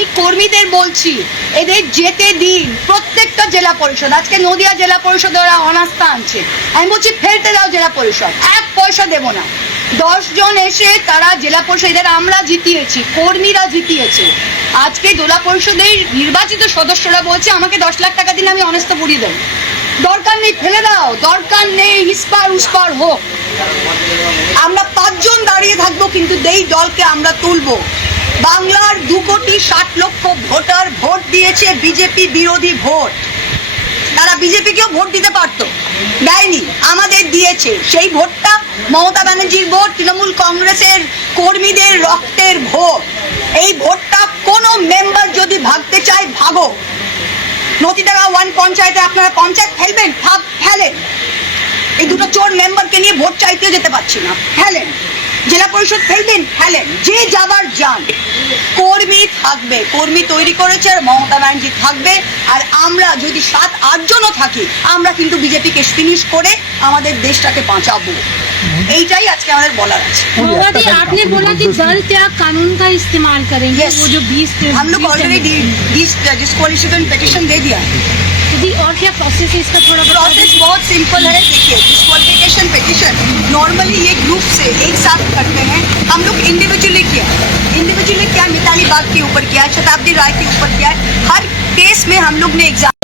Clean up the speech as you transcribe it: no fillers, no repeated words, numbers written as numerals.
আমি কর্মীদের বলছি এদের যেতে দিন। প্রত্যেকটা জেলা পরিষদ, আজকে নদিয়া জেলা পরিষদ ওরা অনাস্থা আনছে, আমি বলছি ফেলতে দাও জেলা পরিষদ, এক পয়সা দেবো না। 10 জন এসে তারা জেলা পরিষদ, এদের আমরা জিতিয়েছি, কর্মীরা জিতিয়েছে। আজকে জেলা পরিষদের নির্বাচিত সদস্যরা বলছে আমাকে 10 লাখ টাকা দিন, আমি অনাস্থা পুড়িয়ে দেবো। দরকার নেই, ফেলে দাও, দরকার নেই, ইস্পার উস্পার হোক। আমরা 5 জন দাঁড়িয়ে থাকবো, কিন্তু এই দলকে আমরা তুলবো। বাংলার 2,60,00,000 ভোটার ভোট দিয়েছে বিজেপি বিরোধী ভোট। তারা বিজেপিকেও ভোট দিতে পারতো, দেয়নি, আমাদের দিয়েছে। সেই ভোটটা মমতা ব্যানার্জির ভোট, তৃণমূল কংগ্রেসের কর্মীদের রক্তের ভোট। এই ভোটটা কোনো মেম্বার যদি ভাগতে চায় ভাগো। নদীডাঙ্গা 1 পঞ্চায়েতে আপনারা পঞ্চায়েত ফেলবেন, ফেলেন। এই দুটো চোর মেম্বারকে নিয়ে ভোট চাইতেও যেতে পারছি না, ফেলেন। জেলা পরিষদ ফেলবেন, ফেলেন, যে যাবার যান। কর্মী থাকবে, কর্মী তৈরি করেছে, আর মমতা ব্যানার্জি থাকবে। আর আমরা যদি 7-8 জনও থাকি, আমরা কিন্তু বিজেপিকে ফিনিশ করে আমাদের দেশটাকে বাঁচাবো। এইটাই আজকে আমাদের বলার আছে। मोदी आपने बोला कि दल त्याग कानून का इस्तेमाल करेंगे। Yes. वो जो 20 हम लोग ऑलरेडी डिस्क्वालिफिकेशन पिटीशन दे दिया। और क्या प्रोसेस है इसका, थोड़ा प्रोसेस बहुत सिंपल है। देखिए, डिस्क्वालिफिकेशन पिटीशन नॉर्मली ये ग्रुप से एक साथ करते हैं, हम लोग इंडिविजुअली किया। मिताली बाग के ऊपर किया, शताब्दी राय के ऊपर किया। हर केस में हम लोग ने एग्जाम